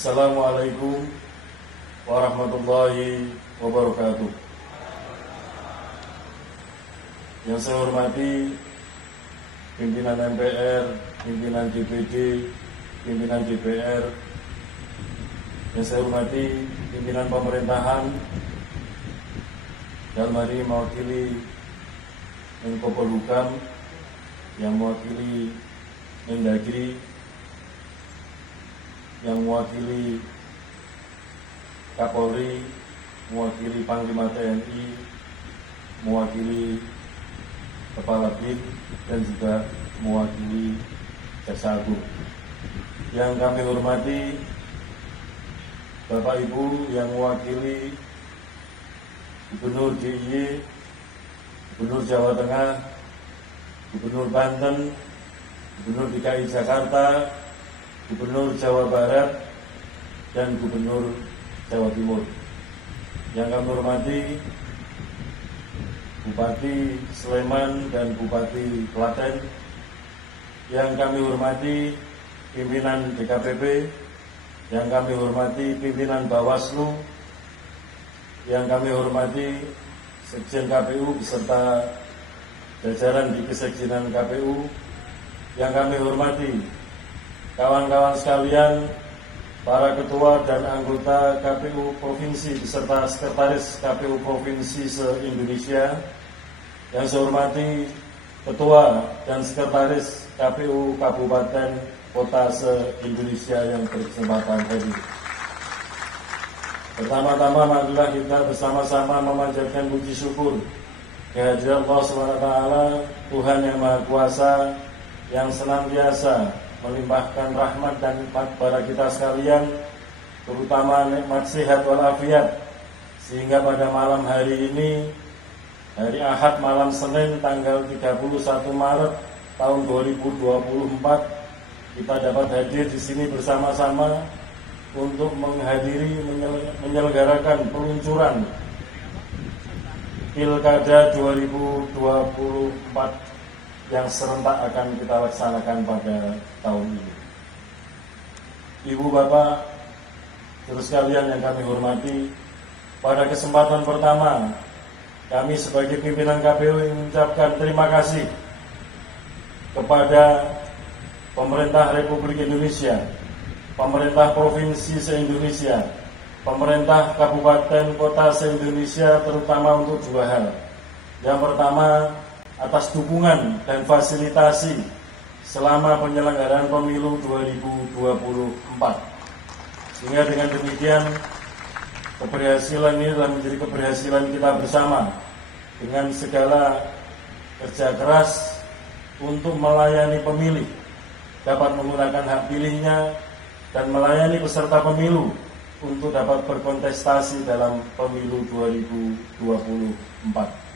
Assalamualaikum warahmatullahi wabarakatuh. Yang saya hormati pimpinan MPR, pimpinan DPD, pimpinan DPR. Yang saya hormati pimpinan pemerintahan, dalam hari ini mewakili Menko Polhukam, yang mewakili Mendagri, yang mewakili Kapolri, mewakili Panglima TNI, mewakili Kepala BIN, dan juga mewakili Jaksa Agung. Yang kami hormati Bapak Ibu yang mewakili Gubernur DIY, Gubernur Jawa Tengah, Gubernur Banten, Gubernur DKI Jakarta, Gubernur Jawa Barat, dan Gubernur Jawa Timur. Yang kami hormati Bupati Sleman dan Bupati Klaten. Yang kami hormati pimpinan DKPP, yang kami hormati pimpinan Bawaslu, yang kami hormati Sekjen KPU beserta jajaran di Kesekjenan KPU, yang kami hormati kawan-kawan sekalian, para ketua dan anggota KPU Provinsi beserta sekretaris KPU Provinsi se-Indonesia, yang saya hormati ketua dan sekretaris KPU Kabupaten Kota se-Indonesia yang berkesempatan hadir. Pertama-tama marilah kita bersama-sama memanjatkan puji syukur kehadirat Allah SWT, Tuhan yang Maha Kuasa, yang senantiasa melimpahkan rahmat dan nikmat kepada kita sekalian, terutama nikmat sehat walafiat, sehingga pada malam hari ini, hari Ahad malam Senin tanggal 31 Maret tahun 2024, kita dapat hadir di sini bersama-sama untuk menyelenggarakan peluncuran Pilkada 2024 yang serentak akan kita laksanakan pada tahun ini. Ibu Bapak, terus sekalian yang kami hormati, pada kesempatan pertama kami sebagai pimpinan KPU mengucapkan terima kasih kepada pemerintah Republik Indonesia, pemerintah Provinsi se-Indonesia, pemerintah Kabupaten Kota se-Indonesia, terutama untuk dua hal. Yang pertama, atas dukungan dan fasilitasi selama penyelenggaraan pemilu 2024. Sehingga dengan demikian, keberhasilan ini telah menjadi keberhasilan kita bersama dengan segala kerja keras untuk melayani pemilih, dapat menggunakan hak pilihnya, dan melayani peserta pemilu untuk dapat berkontestasi dalam pemilu 2024.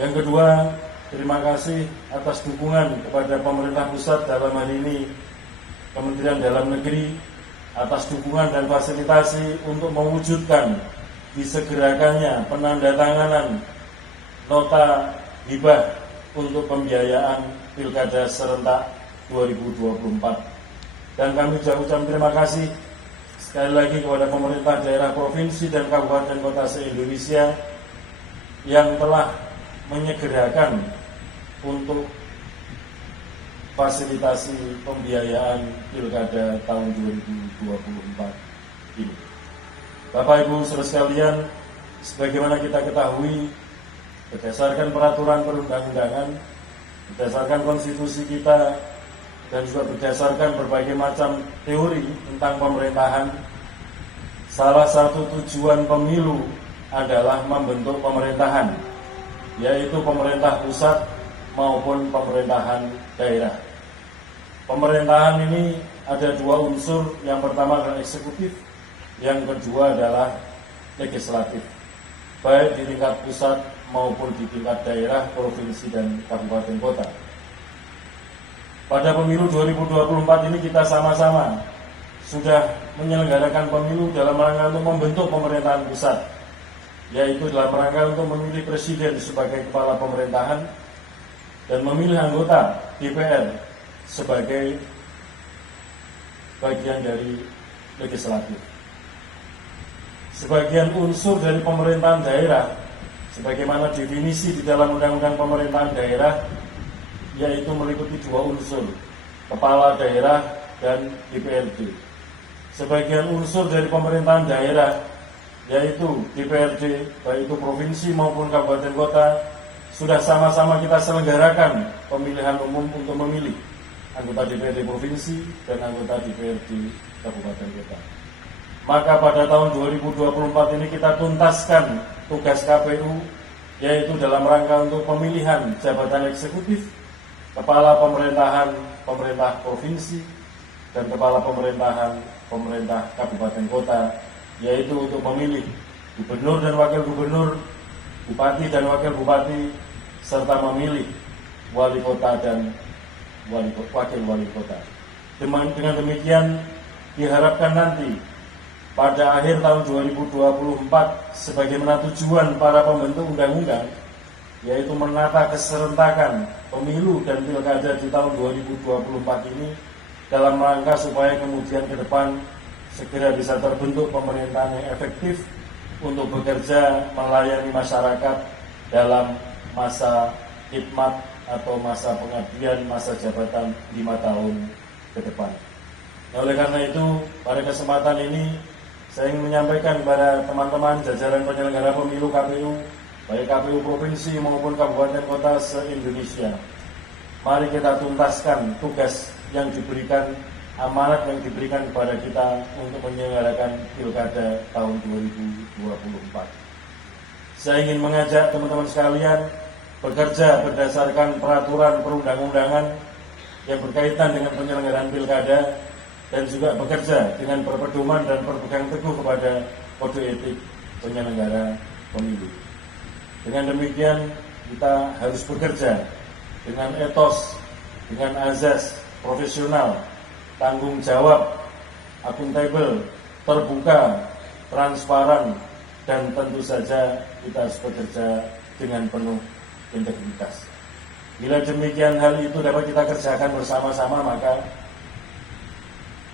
Yang kedua, terima kasih atas dukungan kepada pemerintah pusat, dalam hal ini Kementerian Dalam Negeri, atas dukungan dan fasilitasi untuk mewujudkan disegerakannya penandatanganan nota hibah untuk pembiayaan Pilkada serentak 2024. Dan kami juga ucapkan terima kasih sekali lagi kepada pemerintah daerah provinsi dan kabupaten kota se-Indonesia yang telah menyegerakan untuk fasilitasi pembiayaan Pilkada tahun 2024 ini. Bapak Ibu saudara sekalian, sebagaimana kita ketahui, berdasarkan peraturan perundang-undangan, berdasarkan konstitusi kita, dan juga berdasarkan berbagai macam teori tentang pemerintahan, salah satu tujuan pemilu adalah membentuk pemerintahan, yaitu pemerintah pusat maupun pemerintahan daerah. Pemerintahan ini ada dua unsur, yang pertama adalah eksekutif, yang kedua adalah legislatif, baik di tingkat pusat maupun di tingkat daerah, provinsi, dan kabupaten kota. Pada pemilu 2024 ini kita sama-sama sudah menyelenggarakan pemilu dalam rangka untuk membentuk pemerintahan pusat, yaitu dalam rangka untuk memilih presiden sebagai kepala pemerintahan dan memilih anggota DPR sebagai bagian dari legislatif. Sebagian unsur dari pemerintahan daerah, sebagaimana definisi di dalam Undang-Undang Pemerintahan Daerah, yaitu meliputi dua unsur, kepala daerah dan DPRD. Sebagian unsur dari pemerintahan daerah, yaitu DPRD, baik itu provinsi maupun kabupaten kota, sudah sama-sama kita selenggarakan pemilihan umum untuk memilih anggota DPRD provinsi dan anggota DPRD kabupaten kota. Maka pada tahun 2024 ini kita tuntaskan tugas KPU, yaitu dalam rangka untuk pemilihan jabatan eksekutif, kepala pemerintahan pemerintah provinsi, dan kepala pemerintahan pemerintah kabupaten kota, yaitu untuk memilih gubernur dan wakil gubernur, bupati dan wakil bupati, serta memilih wali kota dan wakil wali kota. Dengan demikian diharapkan nanti pada akhir tahun 2024 sebagaimana tujuan para pembentuk undang-undang, yaitu menata keserentakan pemilu dan pilkada di tahun 2024 ini dalam rangka supaya kemudian ke depan segera bisa terbentuk pemerintahan yang efektif untuk bekerja melayani masyarakat dalam masa khidmat atau masa pengabdian, masa jabatan 5 tahun ke depan. Nah, oleh karena itu, pada kesempatan ini saya ingin menyampaikan kepada teman-teman jajaran penyelenggara pemilu KPU, baik KPU provinsi maupun kabupaten kota se-Indonesia. Mari kita tuntaskan tugas yang diberikan, amanat yang diberikan kepada kita untuk menyelenggarakan pilkada tahun 2024. Saya ingin mengajak teman-teman sekalian bekerja berdasarkan peraturan perundang-undangan yang berkaitan dengan penyelenggaraan pilkada, dan juga bekerja dengan berpedoman dan berpegang teguh kepada kode etik penyelenggara pemilu. Dengan demikian kita harus bekerja dengan etos, dengan azas profesional, tanggung jawab, akuntabel, terbuka, transparan, dan tentu saja kita harus bekerja dengan penuh integritas. Bila demikian hal itu dapat kita kerjakan bersama-sama, maka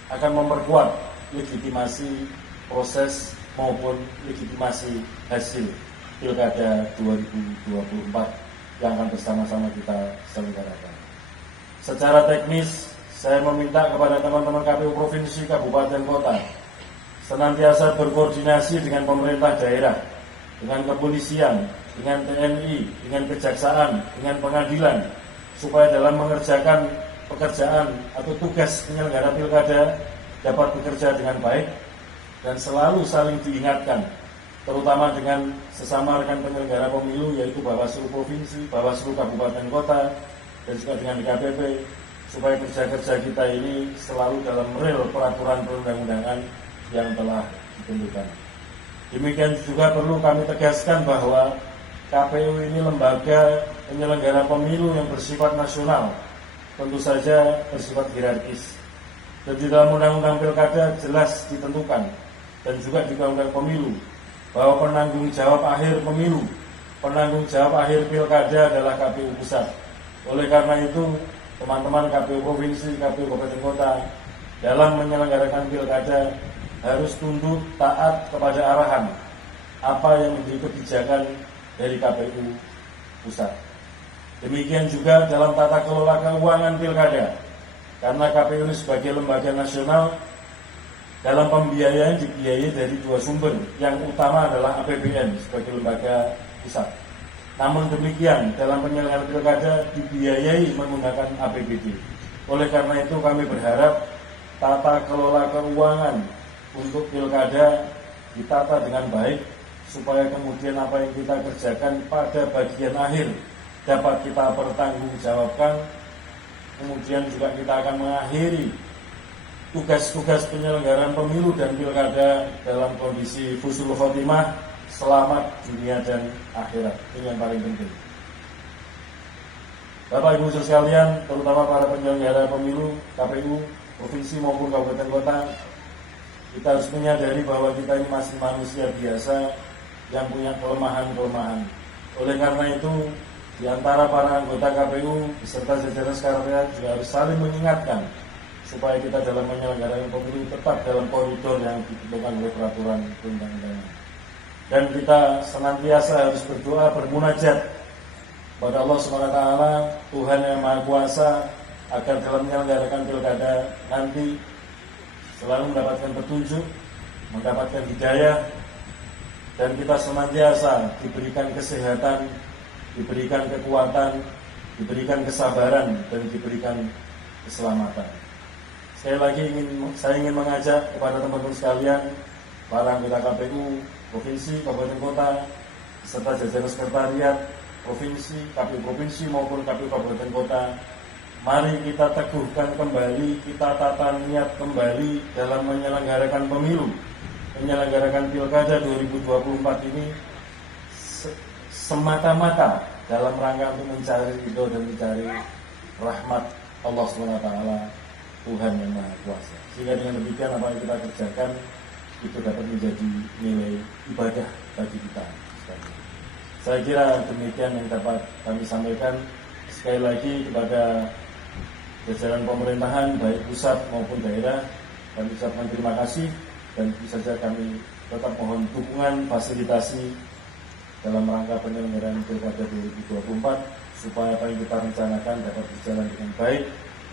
akan memperkuat legitimasi proses maupun legitimasi hasil pilkada 2024 yang akan bersama-sama kita selenggarakan. Secara teknis, saya meminta kepada teman-teman KPU provinsi, kabupaten, kota senantiasa berkoordinasi dengan pemerintah daerah, dengan kepolisian, dengan TNI, dengan kejaksaan, dengan pengadilan, supaya dalam mengerjakan pekerjaan atau tugas penyelenggara pilkada dapat bekerja dengan baik dan selalu saling diingatkan, terutama dengan sesama rekan penyelenggara pemilu, yaitu Bawaslu provinsi, Bawaslu kabupaten kota, dan juga dengan DKPP, supaya kerja-kerja kita ini selalu dalam rel peraturan perundang-undangan yang telah ditentukan. Demikian juga perlu kami tegaskan bahwa KPU ini lembaga penyelenggara pemilu yang bersifat nasional, tentu saja bersifat hierarkis. Dan di dalam undang-undang pilkada jelas ditentukan, dan juga di undang-undang pemilu, bahwa penanggung jawab akhir pemilu, penanggung jawab akhir pilkada adalah KPU pusat. Oleh karena itu, teman-teman KPU provinsi, KPU kabupaten kota dalam menyelenggarakan pilkada harus tunduk taat kepada arahan apa yang menjadi kebijakan dari KPU pusat. Demikian juga dalam tata kelola keuangan pilkada, karena KPU ini sebagai lembaga nasional, dalam pembiayaan dibiayai dari dua sumber. Yang utama adalah APBN sebagai lembaga pusat. Namun demikian, dalam penyelenggaraan pilkada dibiayai menggunakan APBD. Oleh karena itu kami berharap tata kelola keuangan untuk pilkada ditata dengan baik, supaya kemudian apa yang kita kerjakan pada bagian akhir dapat kita pertanggungjawabkan. Kemudian juga kita akan mengakhiri tugas-tugas penyelenggaraan pemilu dan pilkada dalam kondisi husnul khotimah, selamat dunia dan akhirat. Ini yang paling penting. Bapak Ibu sekalian, terutama para penyelenggara pemilu KPU provinsi maupun kabupaten kota, kita harus menyadari bahwa kita ini masih manusia biasa yang punya kelemahan-kelemahan. Oleh karena itu, di antara para anggota KPU beserta jajaran sekretariat juga harus saling mengingatkan supaya kita dalam menyelenggarakan pemilu tetap dalam koridor yang ditentukan oleh peraturan perundang-undangan. Dan kita senantiasa harus berdoa, bermunajat pada Allah SWT, Tuhan yang Maha Kuasa, agar dalam menyelenggarakan pilkada nanti selalu mendapatkan petunjuk, mendapatkan hidayah, dan kita senantiasa diberikan kesehatan, diberikan kekuatan, diberikan kesabaran, dan diberikan keselamatan. Sekali lagi saya ingin mengajak kepada teman-teman sekalian, para anggota KPU Provinsi, Kabupaten Kota, serta jajaran sekretariat Provinsi, KPU Provinsi maupun KPU Kabupaten Kota, mari kita teguhkan kembali, kita tata niat kembali dalam menyelenggarakan pemilu, menyelenggarakan pilkada 2024 ini semata-mata dalam rangka untuk mencari ridho dan mencari rahmat Allah SWT, Tuhan yang Maha Kuasa. Sehingga dengan demikian apa yang kita kerjakan itu dapat menjadi nilai ibadah bagi kita. Saya kira demikian yang dapat kami sampaikan. Sekali lagi kepada jajaran pemerintahan baik pusat maupun daerah, kami ucapkan terima kasih, dan tentu saja kami tetap mohon dukungan fasilitasi dalam rangka penyelenggaraan Pilkada 2024 supaya apa yang kita rencanakan dapat berjalan dengan baik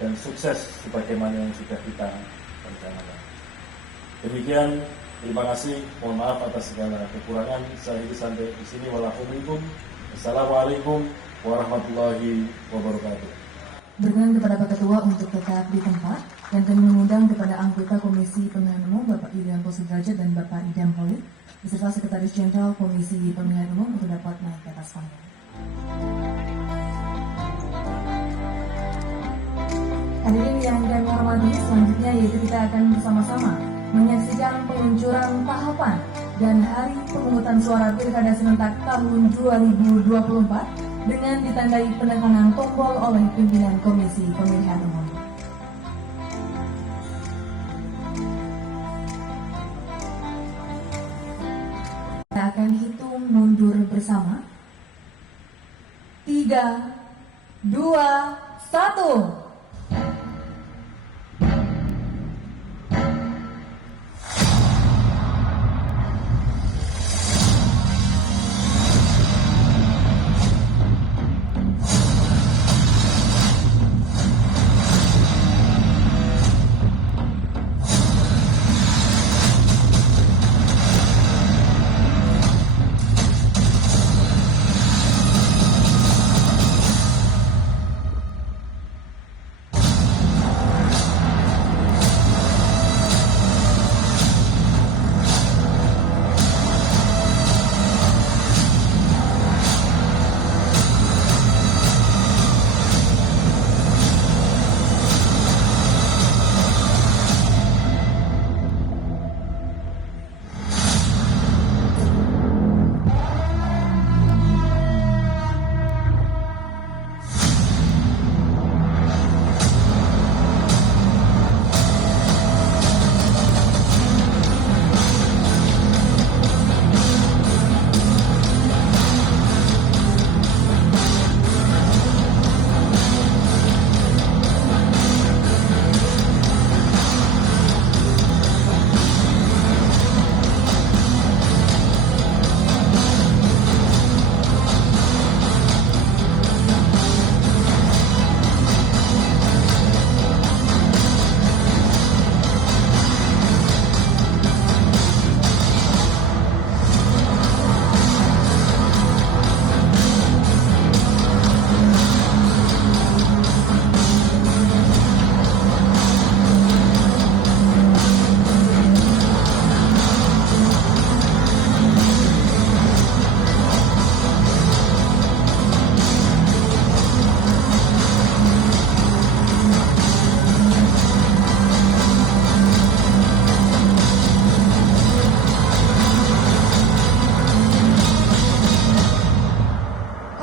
dan sukses sebagaimana yang sudah kita rencanakan. Demikian, terima kasih. Mohon maaf atas segala kekurangan. Saya sampai di sini. Wassalamualaikum. Assalamualaikum warahmatullahi wabarakatuh. Berkenan kepada Pak Ketua untuk tetap di tempat, dan kami mengundang kepada anggota Komisi Pemilihan Umum Bapak Irianto Sudrajat dan Bapak Idam Holik, beserta Sekretaris Jenderal Komisi Pemilihan Umum untuk dapat naik ke atas panggung. Hadirin yang kami hormati, selanjutnya yaitu kita akan bersama-sama menyaksikan peluncuran tahapan dan hari pemungutan suara Pilkada serentak tahun 2024 dengan ditandai penekanan tombol oleh pimpinan Komisi Pemilihan Umum. Kita akan hitung mundur bersama. 3, 2, 1.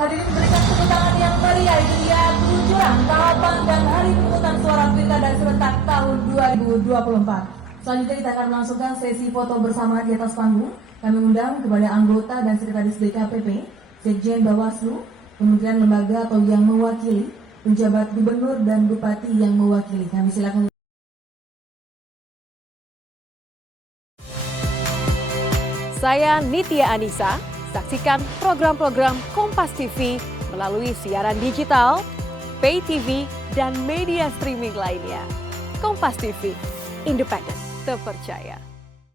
Hadirin berikan tepuk tangan yang meriah. Itu dia peluncuran tahapan dan hari pemungutan suara Pilkada serentak tahun 2024. Selanjutnya kita akan melangsungkan sesi foto bersama di atas panggung. Kami undang kepada anggota dan sekretaris DKPP, Sekjen Bawaslu, kementerian lembaga atau yang mewakili, penjabat gubernur dan bupati yang mewakili. Kami silakan. Saya Nitya Anissa. Saksikan program-program Kompas TV melalui siaran digital, pay TV, dan media streaming lainnya. Kompas TV, independen, terpercaya.